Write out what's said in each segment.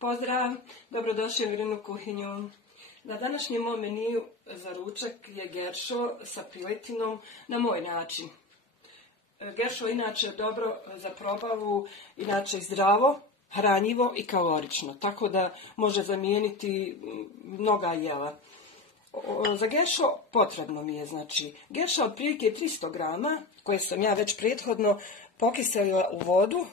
Pozdrav, dobrodošli u Irinu kuhinju. Na današnjem mom meniju za ručak je geršo sa piletinom na moj način. Geršo je inače dobro za probavu, inače zdravo, hranjivo i kalorično, tako da može zamijeniti mnoga jela. Za geršo potrebno mi je, gerša otprilike 300 grama, koje sam ja već prethodno pokiselila u vodu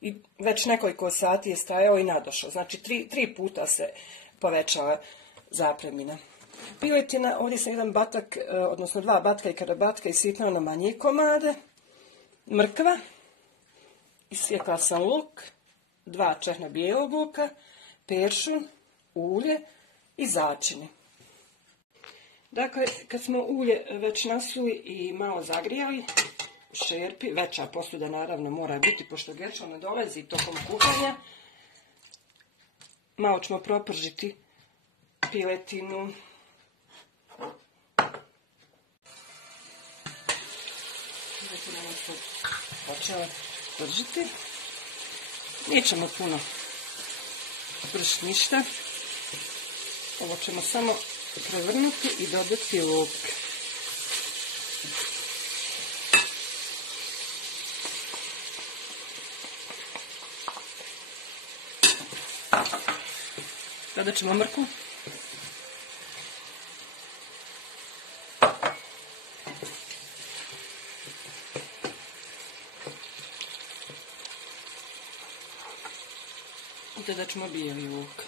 i već nekoliko sati je stajao i nadošao. Znači, tri puta se povećava zapremina. Piletina, ovdje sam jedan batak, odnosno 2 batka i karabatka isitnula na manje komade. Mrkva, isjekla sam luk, 2 čehna bijelog luka, peršun, ulje i začini. Dakle, kad smo ulje već nasuli i malo zagrijali u šerpi, veća posuda naravno mora biti, pošto geršo ne dolazi tokom kuhanja, malo ćemo propržiti piletinu. Piletina nam se počela pržiti. Nećemo puno pršiti ništa. Ovo ćemo samo prevrnuti i dodati luk. Dodat ćemo mrkvu. I dodat ćemo bijeli luk.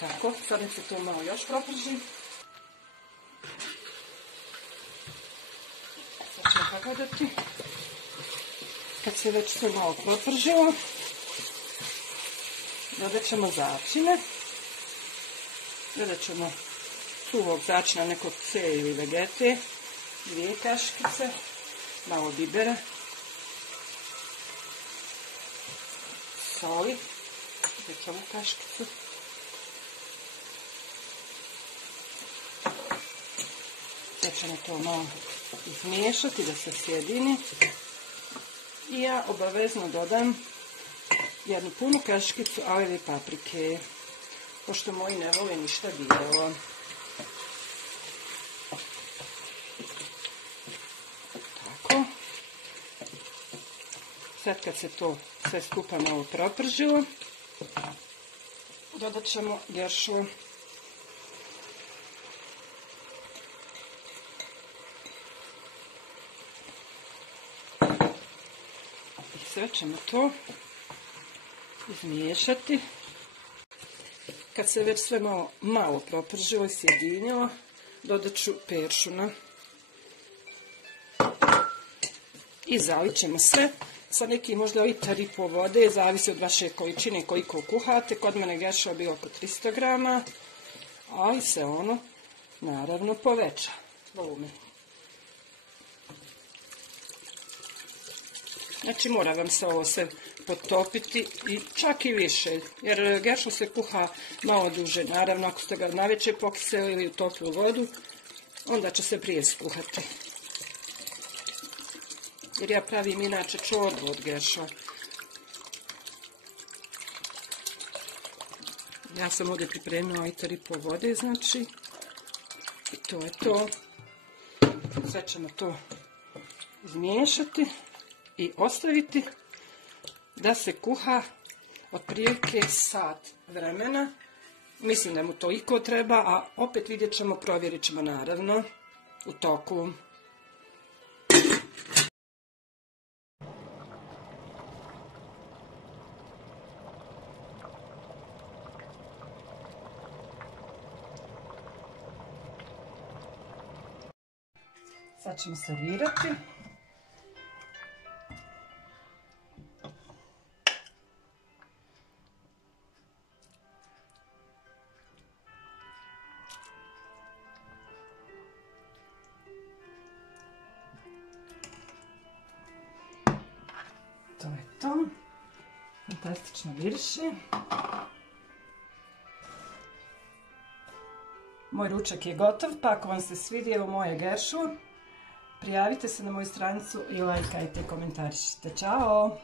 Tako, sad se to malo još proprži. Sad ćemo pogledati. Kad se već sve malo propržilo, dodat ćemo začine. Dodat ćemo suvog začina, nekog C ili vegete, 2 kaškice, malo bibera, soli, dodat ćemo kaškicu. Sad ćemo to malo izmiješati da se sjedini. I ja obavezno dodam 1 punu kaškicu aleve paprike, pošto moji ne vole ništa bijelo. Tako. Sad kad se to sve skupa malo propržilo, dodat ćemo geršu. Sve ćemo to izmiješati. Kad se već sve malo propržilo i sjedinilo, dodat ću peršuna. I zalit ćemo sve sa nekim možda litar i pol vode, zavisi od vaše količine koliko kuhate. Kod mene geršo je bilo oko 300 grama, ali se ono naravno poveća volumen. Znači mora vam se ovo sve potopiti i čak i više, jer geršo se kuha malo duže. Naravno, ako ste ga navečer pokiseli ili u toplu vodu, onda će se prije skuhati. Jer ja pravim inače čorbu od gerša. Ja sam ovdje pripremila litar i pol vode, znači. I to je to. Sve ćemo to izmiješati i ostaviti da se kuha otprilike sat vremena. Mislim da mu toliko treba, a opet vidjet ćemo, provjerit ćemo naravno u toku. Sad ćemo servirati. To je to. Fantastično miriši. Moj ručak je gotov, pa ako vam se svidio moje geršo, prijavite se na moju stranicu i lajkajte i komentarišite. Ćao!